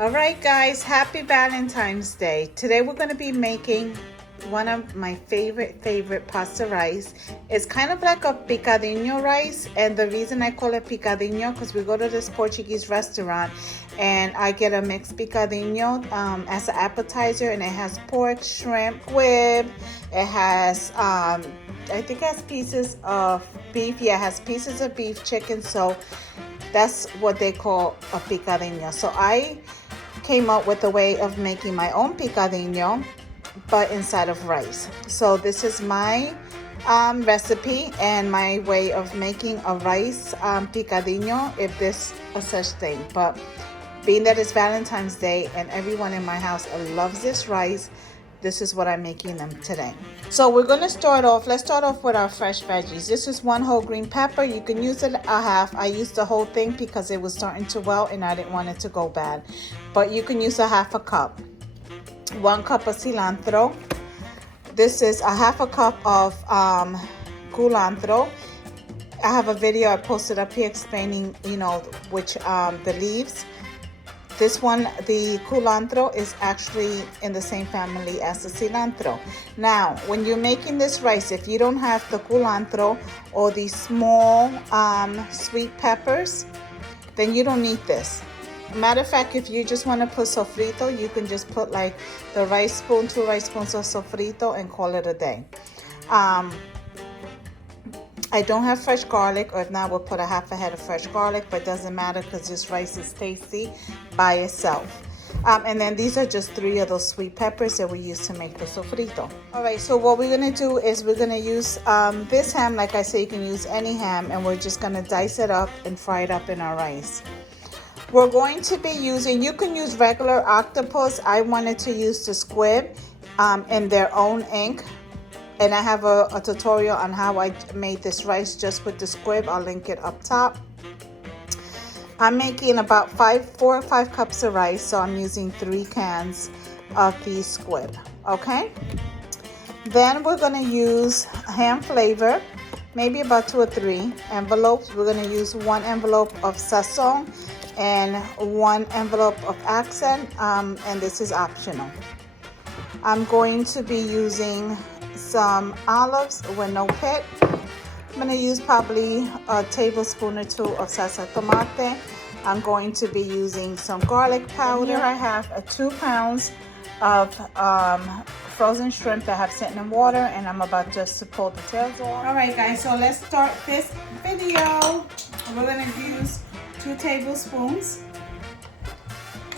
All right, guys, happy Valentine's Day. Today we're going to be making one of my favorite pasta rice. It's kind of like a picadillo rice, and the reason I call it picadillo because we go to this Portuguese restaurant and I get a mixed picadillo as an appetizer, and it has pork, shrimp, squid. It has I think it has pieces of beef. Yeah, it has pieces of beef, chicken. So that's what they call a picadillo. So I came up with a way of making my own picadillo, but inside of rice. So this is my recipe and my way of making a rice picadillo, if there's a such thing. But being that it's Valentine's Day and everyone in my house loves this rice, this is what I'm making them today. So we're going to start off, let's start off with our fresh veggies. This is one whole green pepper. You can use it a half. I used the whole thing because it was starting to wilt and I didn't want it to go bad. But you can use a half a cup. 1 cup of cilantro. This is a half a cup of culantro. I have a video I posted up here explaining, which the leaves. This one, the culantro, is actually in the same family as the cilantro. Now, when you're making this rice, if you don't have the culantro or the small sweet peppers, then you don't need this. Matter of fact, if you just want to put sofrito, you can just put like the rice spoon, 2 rice spoons of sofrito, and call it a day. I don't have fresh garlic, or if not, we'll put a half a head of fresh garlic, but it doesn't matter because this rice is tasty by itself. And then these are just 3 of those sweet peppers that we use to make the sofrito. All right, so what we're gonna do is we're gonna use this ham. Like I say, you can use any ham, and we're just gonna dice it up and fry it up in our rice. We're going to be using, you can use regular octopus. I wanted to use the squid in their own ink. And I have a tutorial on how I made this rice just with the squid. I'll link it up top. I'm making about 4 or 5 cups of rice, so I'm using 3 cans of the squid, okay? Then we're gonna use ham flavor, maybe about 2 or 3 envelopes. We're gonna use 1 envelope of Sazon and 1 envelope of accent, and this is optional. I'm going to be using some olives with no pit. I'm going to use probably a tablespoon or 2 of salsa tomate. I'm going to be using some garlic powder. And here I have 2 pounds of frozen shrimp that I have sitting in water, and I'm about just to pull the tails off. All right, guys, so let's start this video. We're going to use 2 tablespoons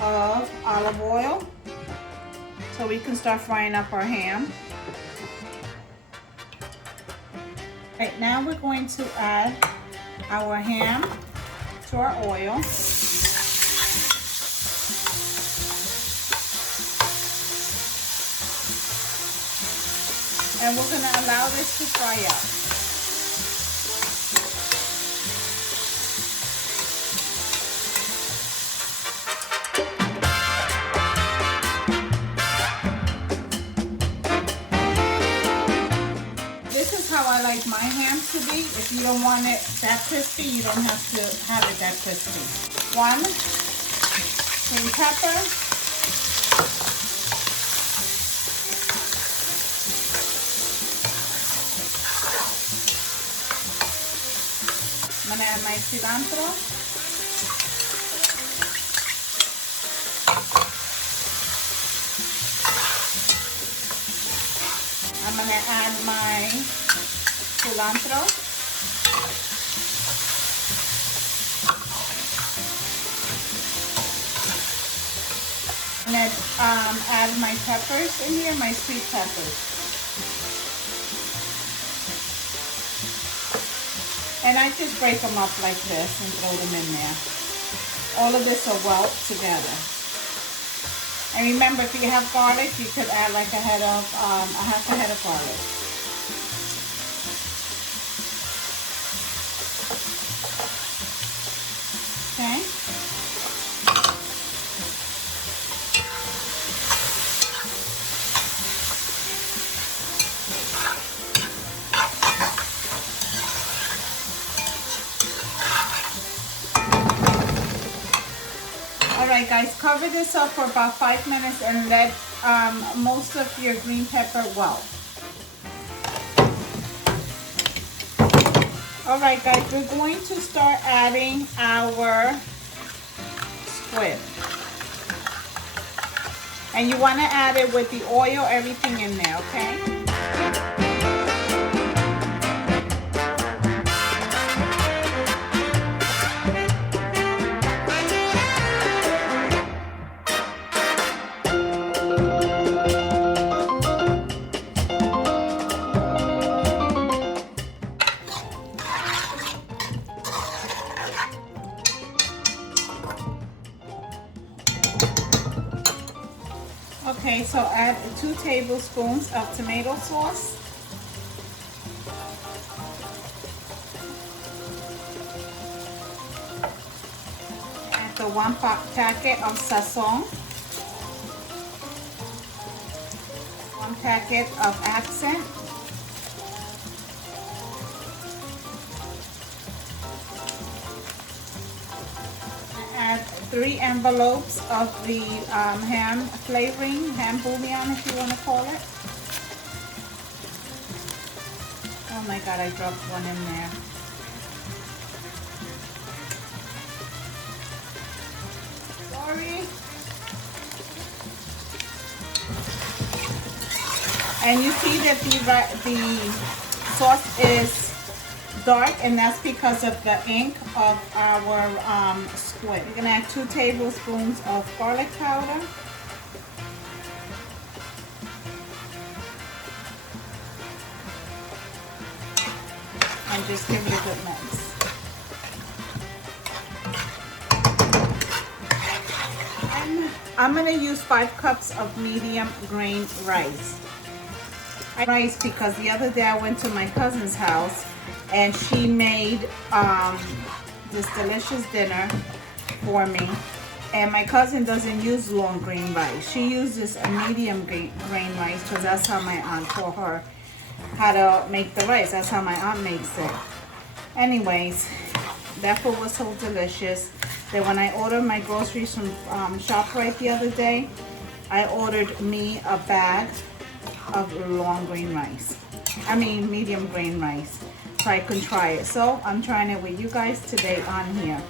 of olive oil so we can start frying up our ham. Right now we're going to add our ham to our oil. And we're going to allow this to fry up. How I like my ham to be. If you don't want it that crispy, you don't have to have it that crispy. 1 green pepper. I'm gonna add my cilantro. I'm gonna add my culantro. I'm going to add my peppers in here, my sweet peppers. And I just break them up like this and throw them in there. All of this will welt together. And remember, if you have garlic, you could add like a half a head of garlic. Okay. right, guys, cover this up for about 5 minutes and let most of your green pepper well. All right, guys, we're going to start adding our squid. And you want to add it with the oil, everything in there, okay? Okay, so add 2 tablespoons of tomato sauce. Add the 1 packet of Sazon. 1 packet of accent. Add 3 envelopes of the ham flavoring, ham bouillon if you want to call it. Oh my god, I dropped one in there. Sorry. And you see that the sauce is dark, and that's because of the ink of our squid. You're gonna add 2 tablespoons of garlic powder. And just give it a good mix. I'm gonna use 5 cups of medium grain rice. Because the other day I went to my cousin's house and she made this delicious dinner for me, and my cousin doesn't use long grain rice. She uses a medium grain rice because that's how my aunt taught her how to make the rice. That's how my aunt makes it. Anyways, that food was so delicious that when I ordered my groceries from ShopRite the other day, I ordered me a bag of long grain rice. I mean medium grain rice, so I can try it. So I'm trying it with you guys today on here.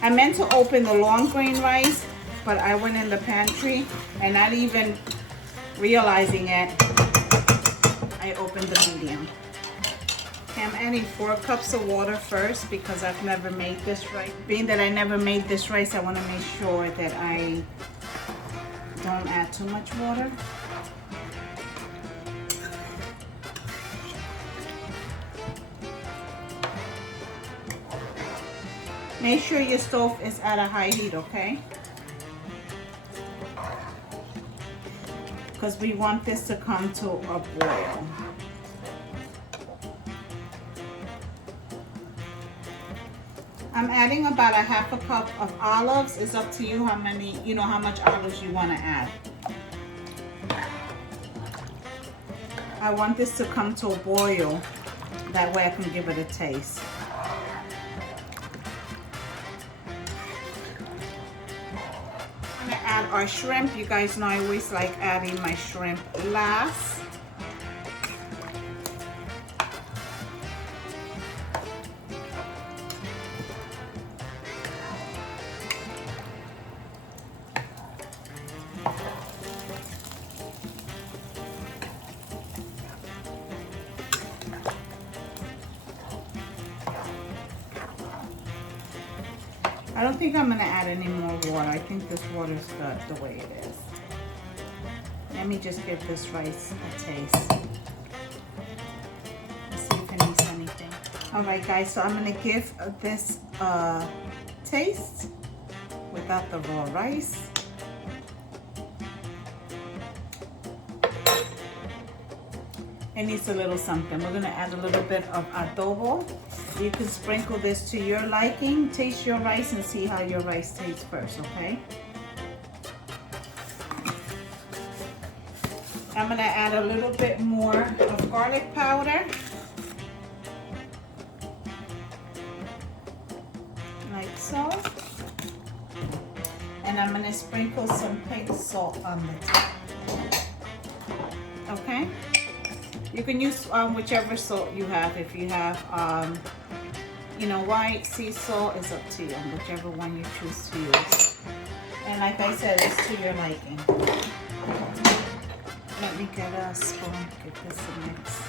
I meant to open the long grain rice, but I went in the pantry and not even realizing it, I opened the medium. Okay, I'm adding 4 cups of water first because I've never made this rice. Being that I never made this rice, I want to make sure that I don't add too much water. Make sure your stove is at a high heat, okay? Because we want this to come to a boil. I'm adding about a 1/2 cup of olives. It's up to you how many, how much olives you want to add. I want this to come to a boil. That way I can give it a taste. Add our shrimp. You guys know I always like adding my shrimp last. I don't think I'm going to add any more water. I think this water is good the way it is. Let me just give this rice a taste. Let's see if it needs anything. Alright guys, so I'm going to give this a taste without the raw rice. It needs a little something. We're going to add a little bit of adobo. You can sprinkle this to your liking. Taste your rice and see how your rice tastes first, okay? I'm going to add a little bit more of garlic powder. Like so. And I'm gonna sprinkle some pink salt on the top. Okay? You can use whichever salt you have. If you have, you know, white sea salt, is up to you, whichever one you choose to use. And like I said, it's to your liking. Let me get a spoon, get this a mix.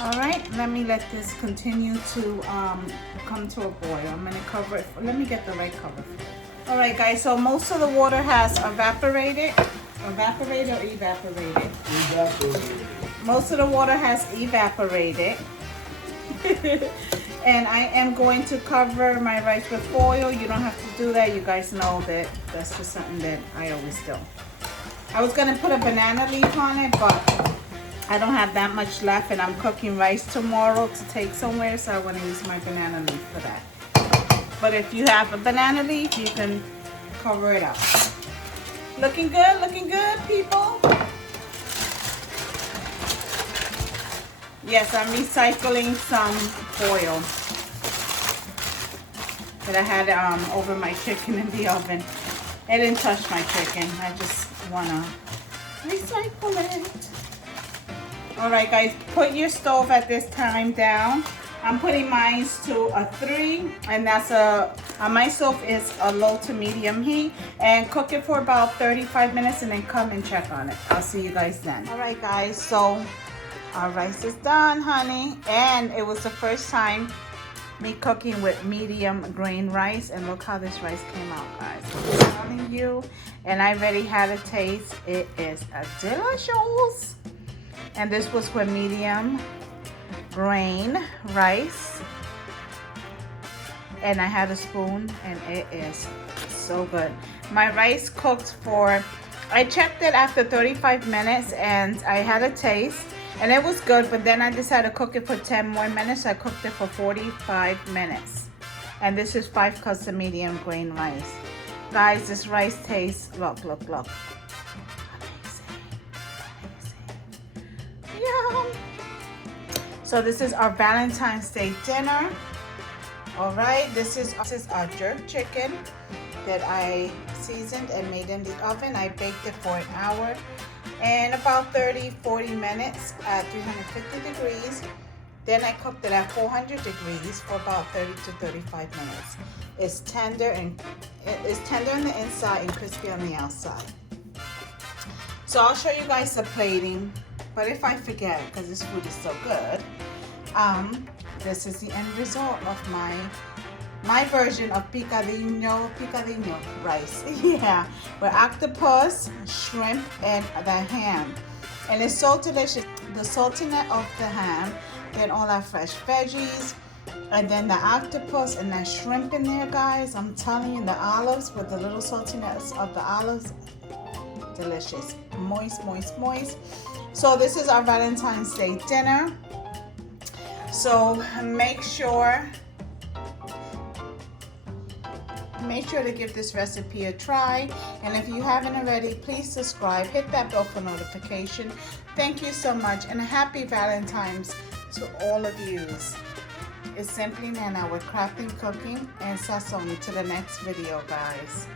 All right, let me let this continue to come to a boil. I'm gonna cover it. Let me get the right cover. All right, guys, so most of the water has evaporated. Evaporated or evaporated? Evaporated. Most of the water has evaporated. And I am going to cover my rice with foil. You don't have to do that. You guys know that that's just something that I always do. I was gonna put a banana leaf on it, but I don't have that much left, and I'm cooking rice tomorrow to take somewhere, so I want to use my banana leaf for that. But if you have a banana leaf, you can cover it up. Looking good, people. Yes, I'm recycling some foil that I had over my chicken in the oven. It didn't touch my chicken. I just want to recycle it. All right, guys, put your stove at this time down. I'm putting mine to a 3, and that's my stove is a low to medium heat, and cook it for about 35 minutes and then come and check on it. I'll see you guys then. All right, guys, so our rice is done, honey, and it was the first time me cooking with medium grain rice, and look how this rice came out, guys. I'm telling you, and I already had a taste. It is delicious. And this was with medium grain rice. And I had a spoon, and it is so good. My rice cooked for, I checked it after 35 minutes, and I had a taste, and it was good, but then I decided to cook it for 10 more minutes. I cooked it for 45 minutes. And this is 5 cups of medium grain rice. Guys, this rice tastes, look. Yum. So this is our Valentine's Day dinner. All right, this is our jerk chicken that I seasoned and made in the oven. I baked it for an hour and about 30-40 minutes at 350 degrees. Then I cooked it at 400 degrees for about 30 to 35 minutes. It's tender on the inside and crispy on the outside. So I'll show you guys the plating. But if I forget, because this food is so good, this is the end result of my version of picadillo rice. Yeah, with octopus, shrimp, and the ham. And it's so delicious. The saltiness of the ham, then all our fresh veggies, and then the octopus and that shrimp in there, guys. I'm telling you, the olives with the little saltiness of the olives, delicious. Moist. So this is our Valentine's Day dinner. So make sure to give this recipe a try. And if you haven't already, please subscribe. Hit that bell for notification. Thank you so much, and a happy Valentine's to all of you. It's simply Nena with Crafting, Cooking, and Sazon. To the next video, guys.